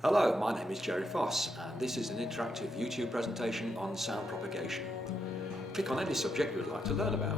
Hello, my name is Jerry Foss and this is an interactive YouTube presentation on sound propagation. Click on any subject you would like to learn about.